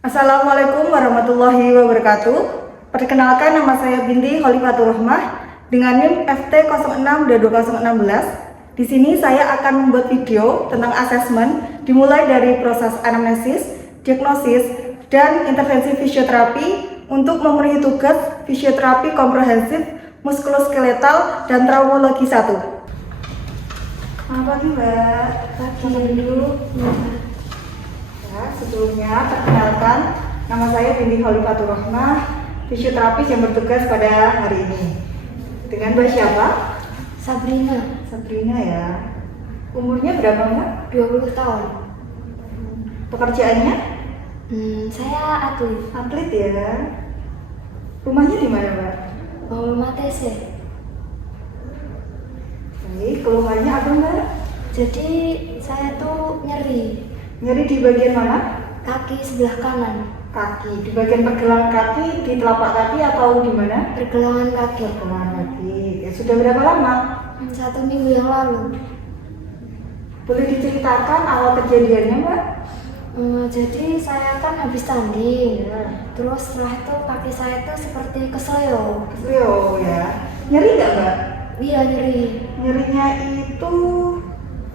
Assalamualaikum warahmatullahi wabarakatuh. Perkenalkan, nama saya Binti Khalifatur Rahmah dengan NIM FT06-2016. Di sini saya akan membuat video tentang asesmen dimulai dari proses anamnesis, diagnosis, dan intervensi fisioterapi untuk memenuhi tugas fisioterapi komprehensif muskuloskeletal dan traumologi 1. Selamat pagi Mbak. Selamat dulu. Ya, sebelumnya perkenalkan, nama saya Binti Khalifatur Rahmah, fisioterapis yang bertugas pada hari ini. Dengan Mbak siapa? Sabrina. Sabrina ya. Umurnya berapa Mbak? 20 tahun. Pekerjaannya? Saya atlet. Atlet ya. Rumahnya di mana Mbak? Matese. Baik, keluhannya apa Mbak? Jadi saya tuh nyeri Nyeri di bagian mana? kaki sebelah kanan, Kaki. Di bagian pergelangan kaki, di telapak kaki atau di mana? pergelangan kaki. Pergelangan kaki. Ya, sudah berapa lama? 1 minggu yang lalu. Boleh diceritakan awal kejadiannya Mbak? Jadi saya kan habis tanding. Ya. Terus setelah itu kaki saya tuh seperti kesleo. Kesleo ya. Nyeri nggak Mbak? Iya, nyeri. Nyerinya itu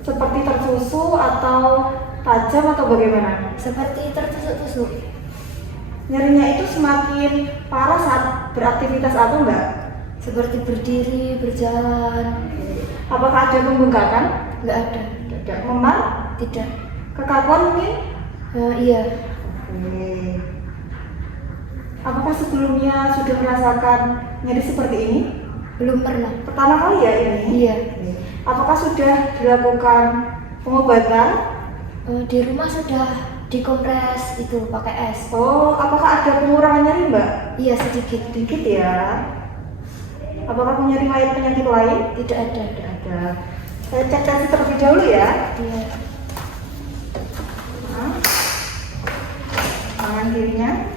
seperti tersusu atau tajam atau bagaimana? Seperti tertusuk-tusuk. Nyerinya itu semakin parah saat beraktivitas apa Mbak? Seperti berdiri, berjalan. Apakah ada pembengkakan? Nggak ada. Tidak. Memar? Tidak. Kekakuan mungkin? Iya. Oke. Apakah sebelumnya sudah merasakan nyeri seperti ini? Belum pernah. Pertama kali ya ini? Iya. Apakah sudah dilakukan pengobatan? Di rumah sudah dikompres itu pakai es. Oh, apakah ada pengurangan nyeri Mbak? Iya, sedikit. Sedikit ya. Apakah punya riwayat penyakit lain? Tidak ada. Tidak ada. Saya cek tensi terlebih dahulu ya. Iya. Nah, tangan kirinya.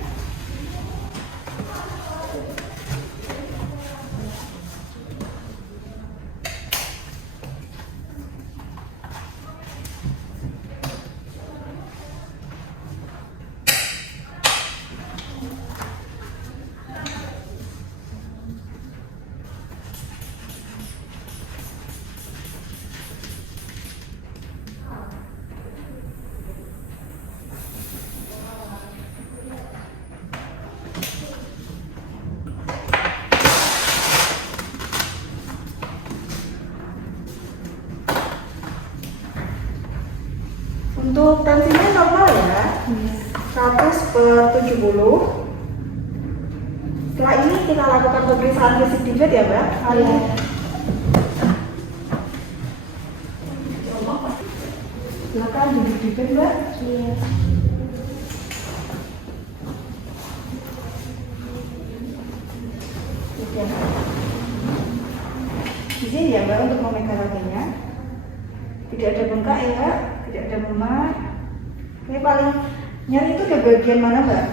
Untuk tensinya normal ya, 100/70. Setelah ini kita lakukan pemeriksaan fisik di bed ya Mbak. Iya. Silakan duduk di bed Mbak. Iya. Oke. Izin ya Mbak untuk memegang kakinya. Tidak ada bengkak ya, tidak ada memar. Ini paling nyeri itu di bagian mana Mbak?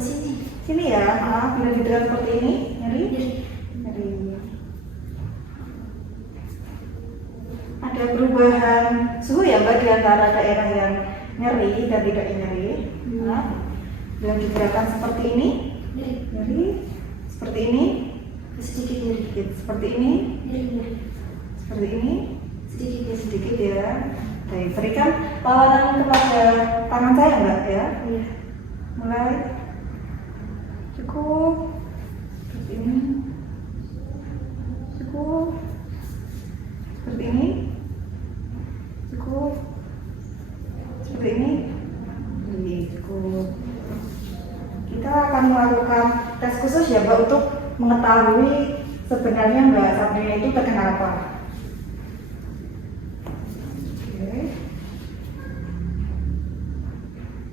Sini. Sini ya, maaf bila digerak seperti ini, nyeri. Nyeri. Nyeri. Ada perubahan suhu ya Mbak di antara daerah yang nyeri dan tidak nyeri. Nah, bila digerakkan seperti ini, Nyeri. nyeri. Seperti ini, Sedikit nyeri. sedikit. Seperti ini, Nyeri. seperti ini. Sedikit nyeri. Sedikit ya. Baik, berikan tawaran kepada tangan saya Mbak ya. Iya. Mulai. Cukup. Seperti ini. Cukup. Seperti ini. Cukup. Seperti ini. Ini cukup. Kita akan melakukan tes khusus ya Mbak untuk mengetahui sebenarnya Mbak Sabrina itu terkena apa.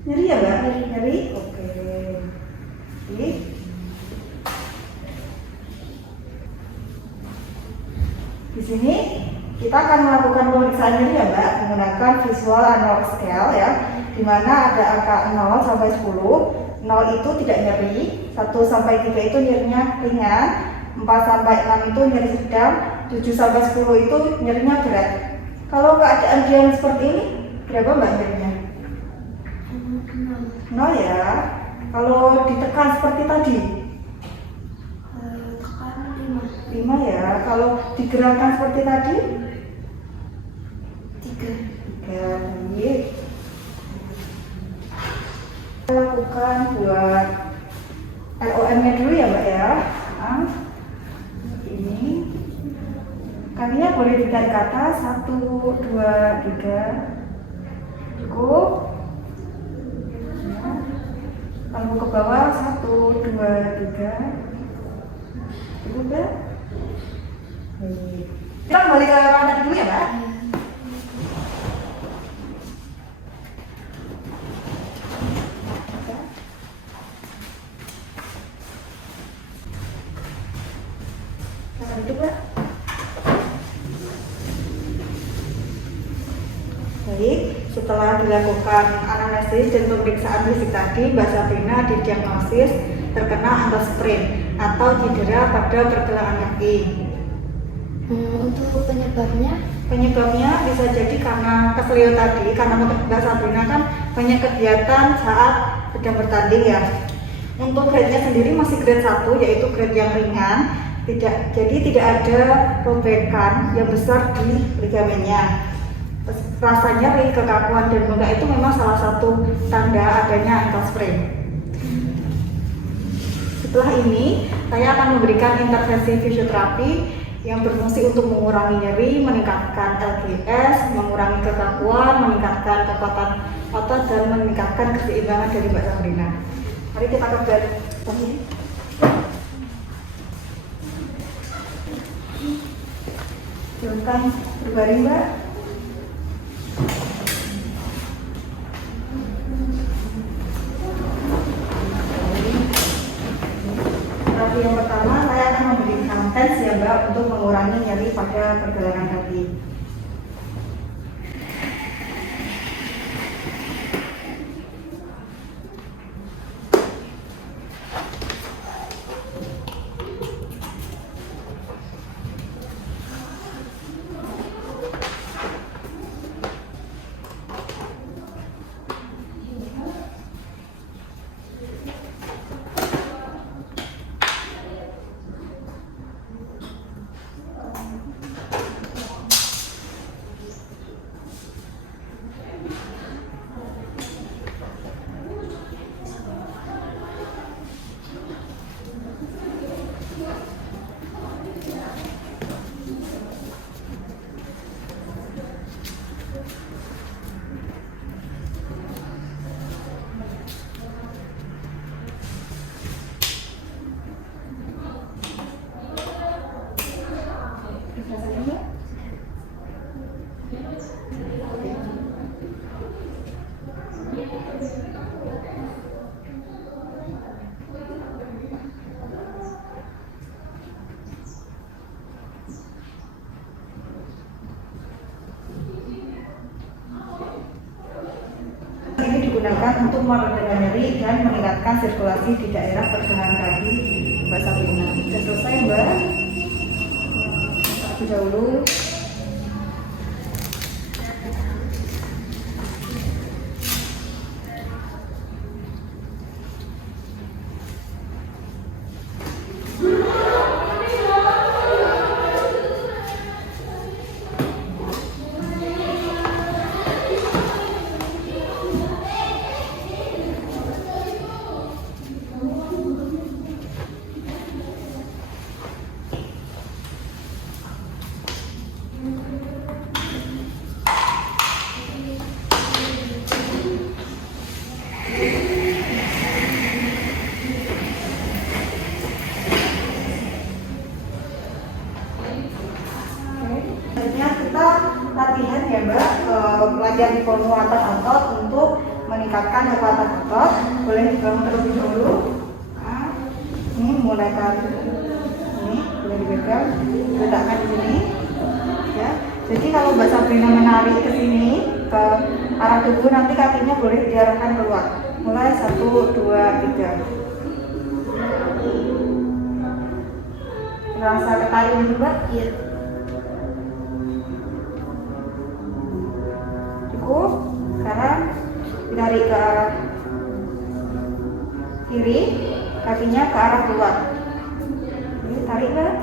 Nyeri ya Mbak? Nyeri. Nyeri? Oke. Oke. Di sini kita akan melakukan pemeriksaan nyeri ya Mbak menggunakan visual analog scale ya, di mana ada angka 0 sampai 10. 0 itu tidak nyeri, 1 sampai 3 itu nyerinya ringan, 4 sampai 6 itu nyeri sedang, 7 sampai 10 itu nyerinya berat. Kalau keadaan dia seperti ini, berapa Mbak nyerinya? 6. Nol ya. Kalau ditekan seperti tadi, Tekan 5. 5 ya. Kalau digerakkan seperti tadi, 3. 3. Baik. Kita lakukan buat LOM-nya dulu ya Mbak ya. Nah, ini kakinya boleh ditarik ke atas, 1, 2, 3. Cukup. Nah, lalu ke bawah, 1, 2, 3. Cukup ya. Baik. Kita kembali ke ruangan tadi dulu ya Mbak. Nah, duduk Mbak. Baik, setelah dilakukan anamnesis dan pemeriksaan fisik tadi, Mbak Sabrina didiagnosis terkena ankle sprain atau cedera pada pergelangan kaki. Untuk Penyebabnya bisa jadi karena keselio tadi, karena Mbak Sabrina kan banyak kegiatan saat sedang bertanding ya. Untuk grade-nya sendiri masih grade 1, yaitu grade yang ringan. Jadi tidak ada robekan yang besar di ligamennya. Rasa nyeri, kekakuan dan bengkak itu memang salah satu tanda adanya ankle sprain. Setelah ini, saya akan memberikan intervensi fisioterapi yang berfungsi untuk mengurangi nyeri, meningkatkan LGS, mengurangi kekakuan, meningkatkan kekuatan otot dan meningkatkan keseimbangan dari Mbak Sabrina. Mari kita ke bed. Silakan berbaring Mbak. Terapi yang pertama saya akan memberikan TENS ya Mbak untuk mengurangi nyeri pada pergelangan kaki. Ini digunakan untuk meredakan nyeri dan meningkatkan sirkulasi di daerah pergelangan kaki Mbak Sabrina. Sudah selesai Mbak? Terlebih dahulu. Latihan ya Mbak, latihan penguatan otot untuk meningkatkan kekuatan otot. Boleh dibangun terlebih dahulu. Nah, ini mulaikan ini, boleh dipegang, letakkan di sini. Ya. Jadi kalau Mbak Sabrina menarik ke sini ke arah tubuh, nanti kakinya boleh diarahkan keluar. Mulai 1, 2, 3. Rasa ketarik ini Mbak? Iya. Sekarang ditarik ke arah kiri, kakinya ke arah keluar. Oke, tarik Mbak.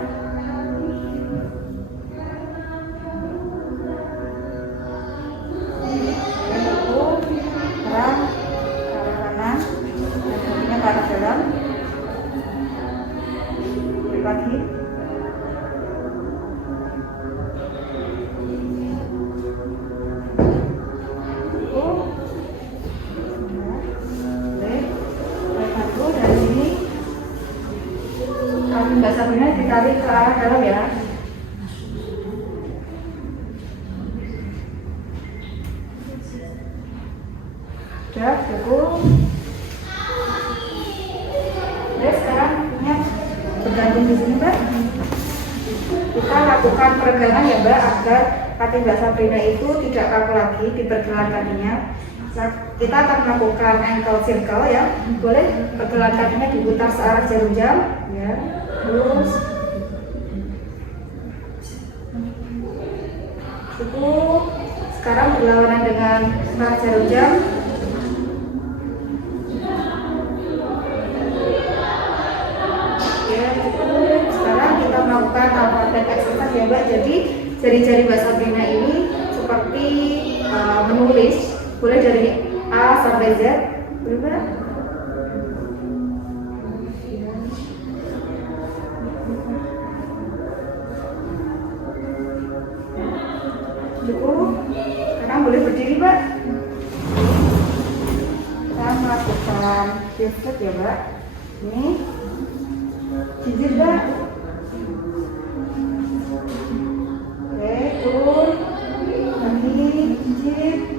Arah kanan, dan kakinya ke arah dalam. Balik lagi. Dari sini kaki Mbak Sabrina ditarik ke arah dalam ya. Udah cukup. Oke, sekarang bergantung di sini Mbak. Kita lakukan peregangan ya Mbak, agar kaki Mbak Sabrina itu tidak kaku lagi di pergelangan kakinya. Kita akan melakukan ankle circle ya. Boleh pergelangan kakinya diputar searah jarum jam ya. Terus cukup. Sekarang berlawanan dengan arah jarum jam. Ya, cukup. Sekarang kita melakukan alphabet exercise ya Mbak. Jadi jari-jari Mbak Sabrina ini seperti menulis. Boleh dari A sampai Z, boleh Mbak? Cukup. Sekarang boleh berdiri Mbak. Kita melakukan step ya Mbak. Ini jinjit Mbak. Oke, turun. Lagi jinjit.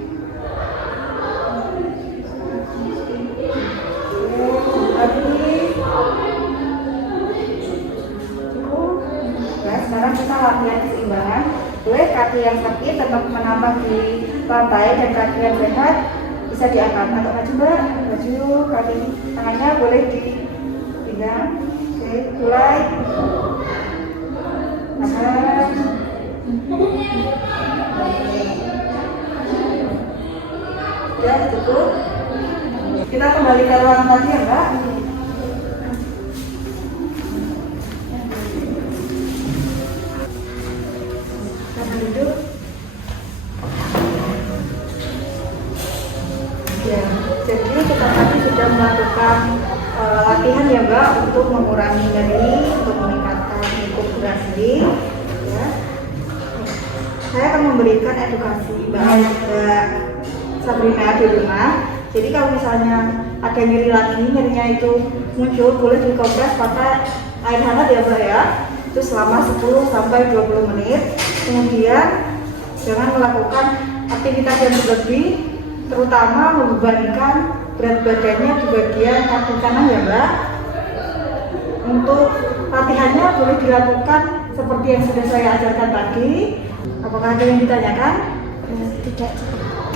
Sekarang kita latihan keseimbangan. Boleh kaki yang sakit tetap menambah di lantai dan kaki yang sehat bisa diangkat. Angkat maju Mbak, maju kaki tangannya boleh dipinggang. Oke, mulai. Tahan. Ya, cukup. Kita kembali ke ruangan tadi ya Mbak. Duduk. Ya, jadi kita tadi sudah melakukan latihan ya Mbak untuk mengurangi nyeri, untuk meningkatkan koordinasi. Ya. Saya akan memberikan edukasi Mbak Sabrina di rumah. Jadi kalau misalnya ada nyeri lagi, nyerinya itu muncul, boleh dikompres pakai air hangat ya Mbak ya. Itu selama 10 sampai 20 menit. Kemudian jangan melakukan aktivitas yang berlebih, terutama membebankan berat badannya di bagian kaki kanan ya Mbak. Untuk latihannya boleh dilakukan seperti yang sudah saya ajarkan tadi. Apakah ada yang ditanyakan? Tidak.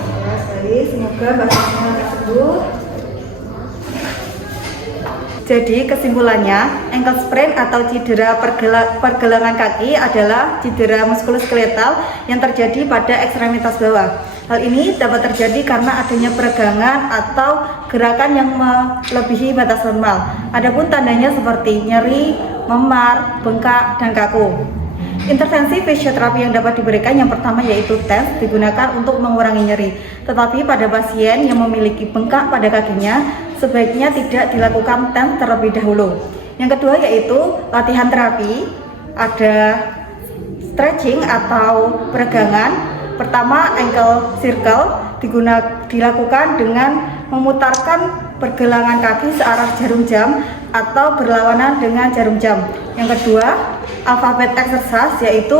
Ya, baik. Semoga Mbak Sabrina akan sembuh. Jadi kesimpulannya, ankle sprain atau cedera pergelangan kaki adalah cedera muskuloskeletal yang terjadi pada ekstremitas bawah. Hal ini dapat terjadi karena adanya peregangan atau gerakan yang melebihi batas normal. Adapun tandanya seperti nyeri, memar, bengkak, dan kaku. Intervensi fisioterapi yang dapat diberikan yang pertama yaitu TENS digunakan untuk mengurangi nyeri. Tetapi pada pasien yang memiliki bengkak pada kakinya, sebaiknya tidak dilakukan TENS terlebih dahulu. Yang kedua yaitu latihan terapi, ada stretching atau peregangan. Pertama, ankle circle dilakukan dengan memutarkan pergelangan kaki searah jarum jam atau berlawanan dengan jarum jam. Yang kedua, alphabet exercise yaitu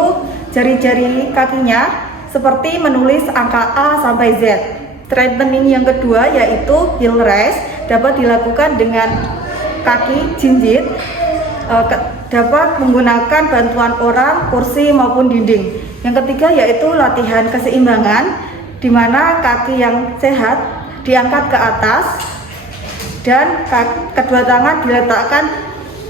jari-jari kakinya seperti menulis angka A sampai Z. Straightening yang kedua yaitu heel raise dapat dilakukan dengan kaki jinjit, dapat menggunakan bantuan orang, kursi maupun dinding. Yang ketiga yaitu latihan keseimbangan, di mana kaki yang sehat diangkat ke atas dan kedua tangan diletakkan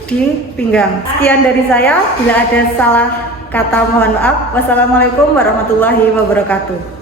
di pinggang. Sekian dari saya, bila ada salah kata mohon maaf. Wassalamualaikum warahmatullahi wabarakatuh.